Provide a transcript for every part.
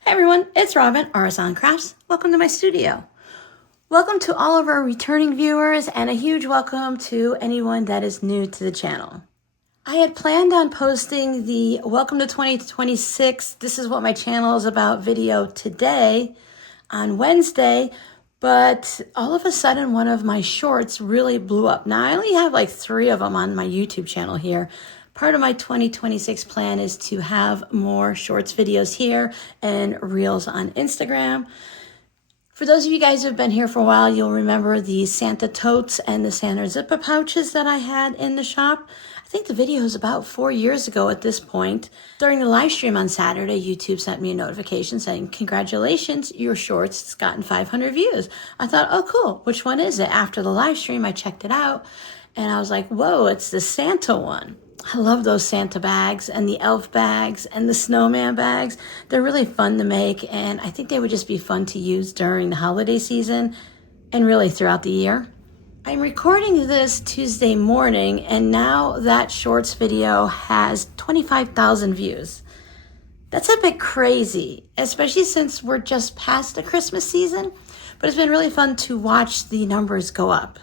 Hey everyone, it's Robin, RsIslandCrafts. Welcome to my studio. Welcome to all of our returning viewers and a huge welcome to anyone that is new to the channel. I had planned on posting the Welcome to 2026, this is what my channel is about video today on Wednesday, but all of a sudden one of my shorts really blew up. Now I only have like 3 of them on my YouTube channel here. Part of my 2026 plan is to have more shorts videos here and reels on Instagram. For those of you guys who have been here for a while, you'll remember the Santa totes and the Santa zipper pouches that I had in the shop. I think the video is about 4 years ago at this point. During the live stream on Saturday, YouTube sent me a notification saying, congratulations, your shorts has gotten 500 views. I thought, oh cool, which one is it? After the live stream, I checked it out and I was like, whoa, it's the Santa one. I love those Santa bags and the elf bags and the snowman bags. They're really fun to make, and I think they would just be fun to use during the holiday season and really throughout the year. I'm recording this Tuesday morning, and now that shorts video has 25,000 views. That's a bit crazy, especially since we're just past the Christmas season, but it's been really fun to watch the numbers go up.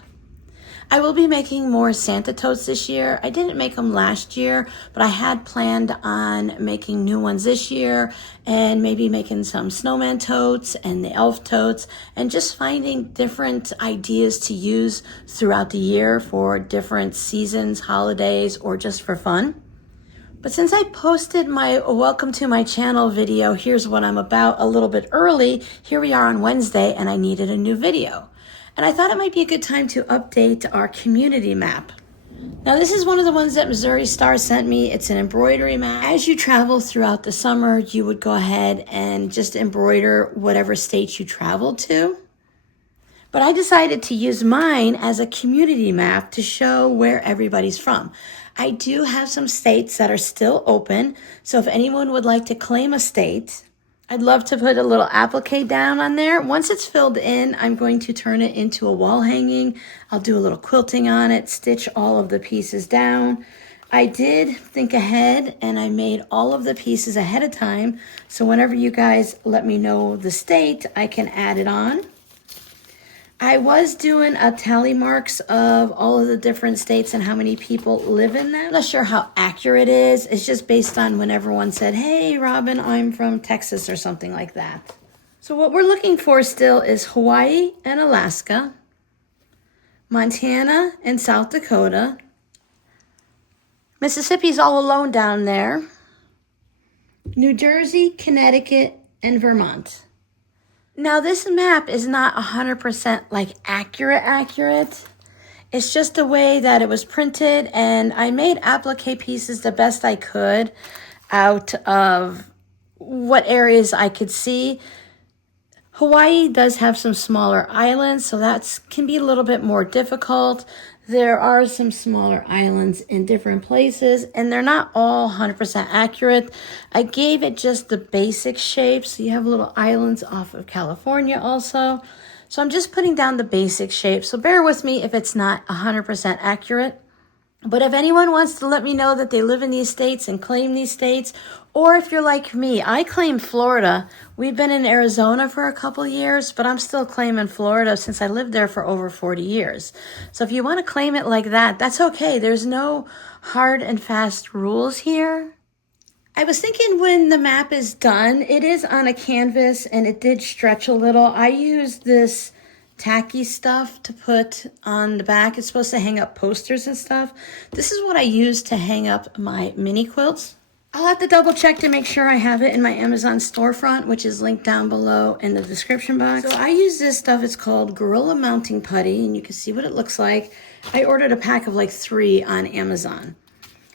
I will be making more Santa totes this year. I didn't make them last year, but I had planned on making new ones this year and maybe making some snowman totes and the elf totes and just finding different ideas to use throughout the year for different seasons, holidays, or just for fun. But since I posted my welcome to my channel video, here's what I'm about a little bit early, here we are on Wednesday and I needed a new video. And I thought it might be a good time to update our community map. Now this is one of the ones that Missouri Star sent me. It's an embroidery map. As you travel throughout the summer, you would go ahead and just embroider whatever state you traveled to. But I decided to use mine as a community map to show where everybody's from. I do have some states that are still open, so if anyone would like to claim a state, I'd love to put a little applique down on there. Once it's filled in, I'm going to turn it into a wall hanging. I'll do a little quilting on it, stitch all of the pieces down. I did think ahead and I made all of the pieces ahead of time. So whenever you guys let me know the state, I can add it on. I was doing a tally marks of all of the different states and how many people live in them. I'm not sure how accurate it is. It's just based on when everyone said, hey, Robin, I'm from Texas or something like that. So what we're looking for still is Hawaii and Alaska, Montana and South Dakota. Mississippi's all alone down there. New Jersey, Connecticut, and Vermont. Now this map is not 100% like accurate. It's just the way that it was printed, and I made applique pieces the best I could out of what areas I could see. Hawaii does have some smaller islands, so that can be a little bit more difficult. There are some smaller islands in different places, and they're not all 100% accurate. I gave it just the basic shape, so you have little islands off of California also. So I'm just putting down the basic shape, so bear with me if it's not 100% accurate. But if anyone wants to let me know that they live in these states and claim these states, or if you're like me, I claim Florida. We've been in Arizona for a couple years, but I'm still claiming Florida since I lived there for over 40 years. So if you want to claim it like that, that's okay. There's no hard and fast rules here. I was thinking when the map is done, it is on a canvas and it did stretch a little. I used this tacky stuff to put on the back. It's supposed to hang up posters and stuff. This is what I use to hang up my mini quilts. I'll have to double check to make sure I have it in my Amazon storefront, which is linked down below in the description box. So I use this stuff. It's called Gorilla Mounting Putty, and you can see what it looks like. I ordered a pack of like 3 on Amazon.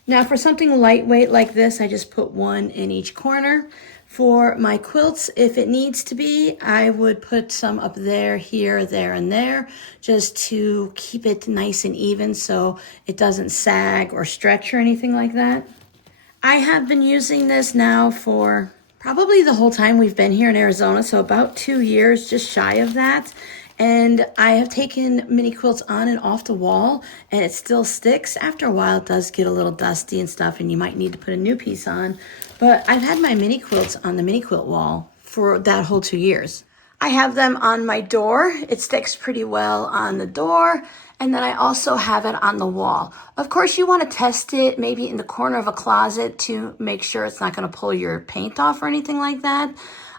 Now for something lightweight like this, I just put 1 in each corner. For my quilts, if it needs to be, I would put some up there, here, there, and there, just to keep it nice and even so it doesn't sag or stretch or anything like that. I have been using this now for probably the whole time we've been here in Arizona, so about 2 years, just shy of that. And I have taken mini quilts on and off the wall, and it still sticks. After a while, it does get a little dusty and stuff, and you might need to put a new piece on. But I've had my mini quilts on the mini quilt wall for that whole 2 years. I have them on my door. It sticks pretty well on the door. And then I also have it on the wall. Of course, you want to test it maybe in the corner of a closet to make sure it's not going to pull your paint off or anything like that.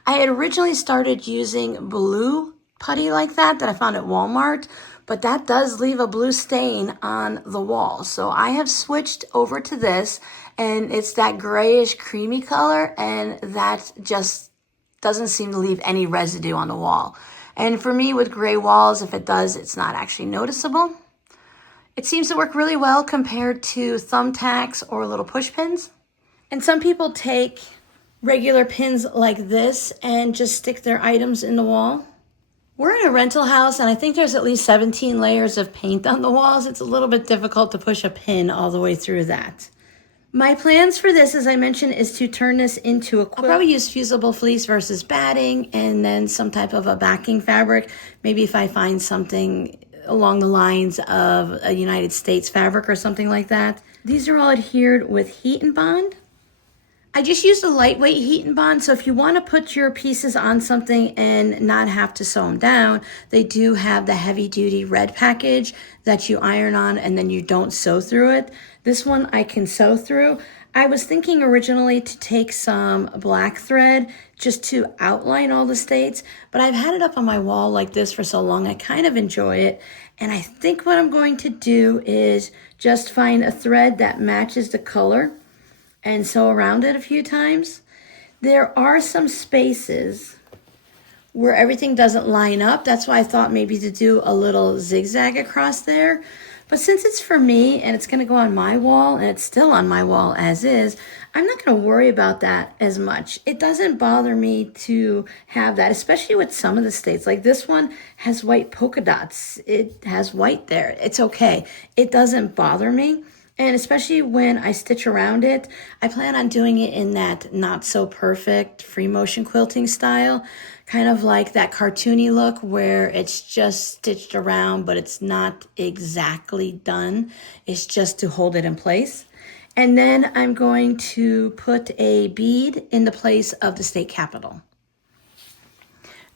I had originally started using blue putty like that I found at Walmart, but that does leave a blue stain on the wall. So I have switched over to this, and it's that grayish creamy color, and that just doesn't seem to leave any residue on the wall. And for me with gray walls, if it does, it's not actually noticeable. It seems to work really well compared to thumbtacks or little push pins. And some people take regular pins like this and just stick their items in the wall. We're in a rental house, and I think there's at least 17 layers of paint on the walls. It's a little bit difficult to push a pin all the way through that. My plans for this, as I mentioned, is to turn this into a quilt. I'll probably use fusible fleece versus batting, and then some type of a backing fabric. Maybe if I find something along the lines of a United States fabric or something like that. These are all adhered with heat and bond. I just used a lightweight heat and bond, so if you want to put your pieces on something and not have to sew them down, they do have the heavy duty red package that you iron on and then you don't sew through it. This one I can sew through. I was thinking originally to take some black thread just to outline all the states, but I've had it up on my wall like this for so long, I kind of enjoy it. And I think what I'm going to do is just find a thread that matches the color and sew around it a few times. There are some spaces where everything doesn't line up. That's why I thought maybe to do a little zigzag across there. But since it's for me and it's gonna go on my wall, and it's still on my wall as is, I'm not gonna worry about that as much. It doesn't bother me to have that, especially with some of the states. Like this one has white polka dots. It has white there. It's okay. It doesn't bother me. And especially when I stitch around it, I plan on doing it in that not so perfect free motion quilting style, kind of like that cartoony look where it's just stitched around, but it's not exactly done. It's just to hold it in place. And then I'm going to put a bead in the place of the state capitol.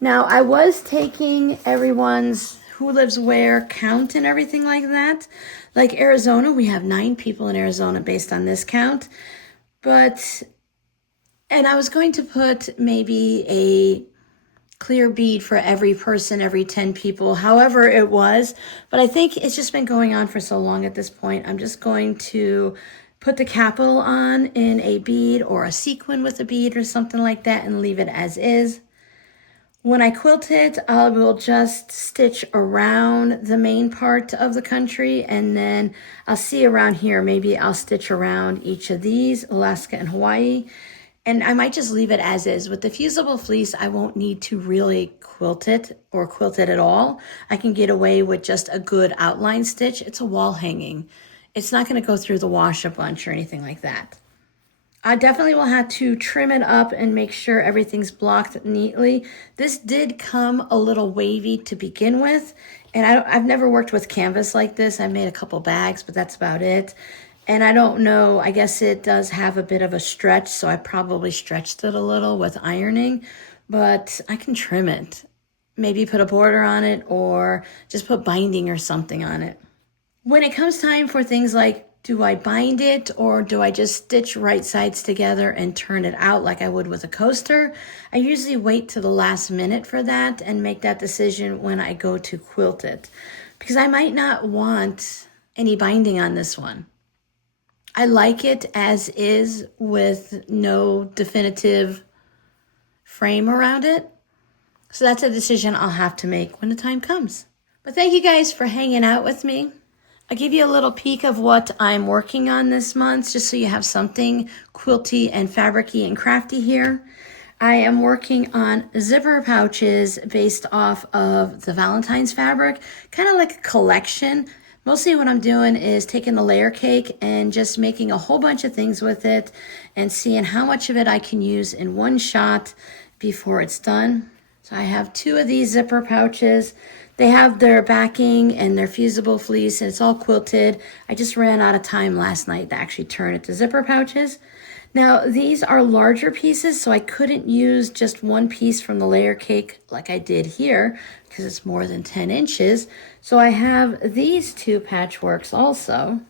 Now, I was taking everyone's who lives where count and everything like that. Like Arizona, we have 9 people in Arizona based on this count. And I was going to put maybe a clear bead for every person, every 10 people, however it was. But I think it's just been going on for so long at this point. I'm just going to put the capital on in a bead or a sequin with a bead or something like that and leave it as is. When I quilt it, I will just stitch around the main part of the country, and then I'll see around here, maybe I'll stitch around each of these, Alaska and Hawaii, and I might just leave it as is. With the fusible fleece, I won't need to really quilt it or quilt it at all. I can get away with just a good outline stitch. It's a wall hanging. It's not going to go through the wash a bunch or anything like that. I definitely will have to trim it up and make sure everything's blocked neatly. This did come a little wavy to begin with, and I've never worked with canvas like this. I made a couple bags, but that's about it. And I don't know, I guess it does have a bit of a stretch, so I probably stretched it a little with ironing, but I can trim it. Maybe put a border on it or just put binding or something on it. When it comes time for things like, do I bind it or do I just stitch right sides together and turn it out like I would with a coaster? I usually wait to the last minute for that and make that decision when I go to quilt it, because I might not want any binding on this one. I like it as is with no definitive frame around it. So that's a decision I'll have to make when the time comes. But thank you guys for hanging out with me. I'll give you a little peek of what I'm working on this month, just so you have something quilty and fabricy and crafty here. I am working on zipper pouches based off of the Valentine's fabric, kind of like a collection. Mostly what I'm doing is taking the layer cake and just making a whole bunch of things with it and seeing how much of it I can use in one shot before it's done. So I have 2 of these zipper pouches. They have their backing and their fusible fleece, and it's all quilted. I just ran out of time last night to actually turn it to zipper pouches. Now, these are larger pieces, so I couldn't use just one piece from the layer cake like I did here because it's more than 10 inches. So I have these two patchworks also.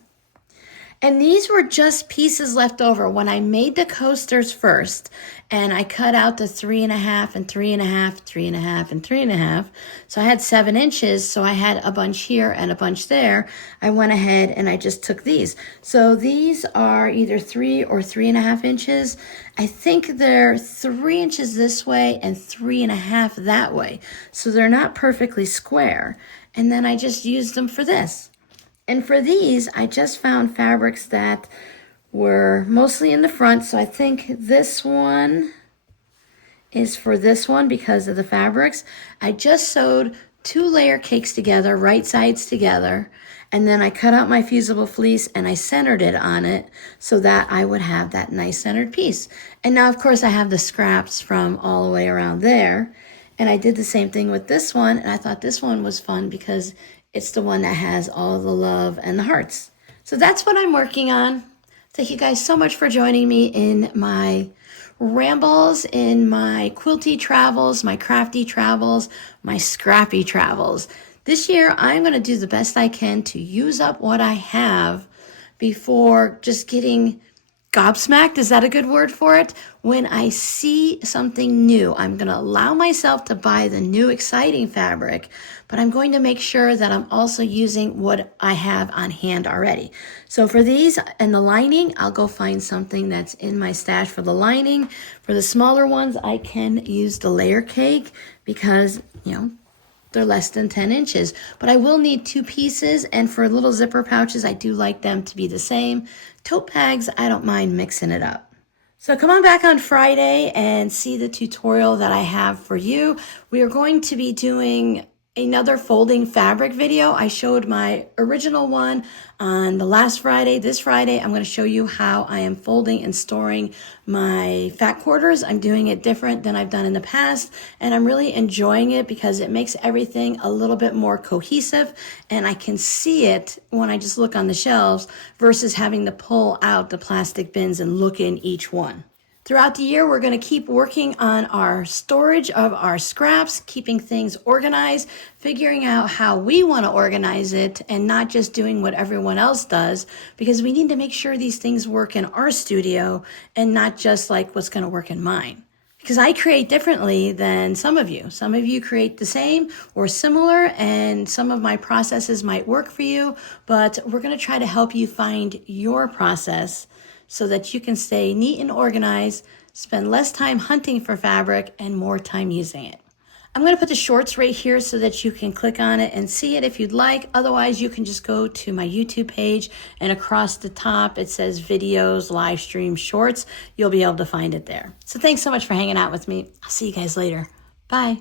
And these were just pieces left over when I made the coasters first, and I cut out the 3.5 and 3.5, 3.5 and 3.5. So I had 7 inches. So I had a bunch here and a bunch there. I went ahead and I just took these. So these are either 3 or 3.5 inches. I think they're 3 inches this way and 3.5 that way. So they're not perfectly square. And then I just used them for this. And for these, I just found fabrics that were mostly in the front. So I think this one is for this one because of the fabrics. I just sewed 2 layer cakes together, right sides together. And then I cut out my fusible fleece and I centered it on it so that I would have that nice centered piece. And now, of course, I have the scraps from all the way around there. And I did the same thing with this one. And I thought this one was fun because it's the one that has all the love and the hearts. So that's what I'm working on. Thank you guys so much for joining me in my rambles, in my quilty travels, my crafty travels, my scrappy travels. This year, I'm going to do the best I can to use up what I have before just getting gobsmacked. Is that a good word for it? When I see something new, I'm going to allow myself to buy the new exciting fabric, but I'm going to make sure that I'm also using what I have on hand already. So for these and the lining, I'll go find something that's in my stash for the lining. For the smaller ones, I can use the layer cake because, they're less than 10 inches, but I will need 2 pieces. And for little zipper pouches, I do like them to be the same. Tote bags, I don't mind mixing it up. So come on back on Friday and see the tutorial that I have for you. We are going to be doing another folding fabric video. I showed my original one on the last Friday. This Friday, I'm going to show you how I am folding and storing my fat quarters. I'm doing it different than I've done in the past, and I'm really enjoying it because it makes everything a little bit more cohesive, and I can see it when I just look on the shelves versus having to pull out the plastic bins and look in each one. Throughout the year, we're going to keep working on our storage of our scraps, keeping things organized, figuring out how we want to organize it, and not just doing what everyone else does, because we need to make sure these things work in our studio and not just like what's going to work in mine. Because I create differently than some of you. Some of you create the same or similar, and some of my processes might work for you, but we're going to try to help you find your process so that you can stay neat and organized, spend less time hunting for fabric, and more time using it. I'm going to put the shorts right here so that you can click on it and see it if you'd like. Otherwise, you can just go to my YouTube page, and across the top, it says videos, live stream, shorts. You'll be able to find it there. So thanks so much for hanging out with me. I'll see you guys later. Bye.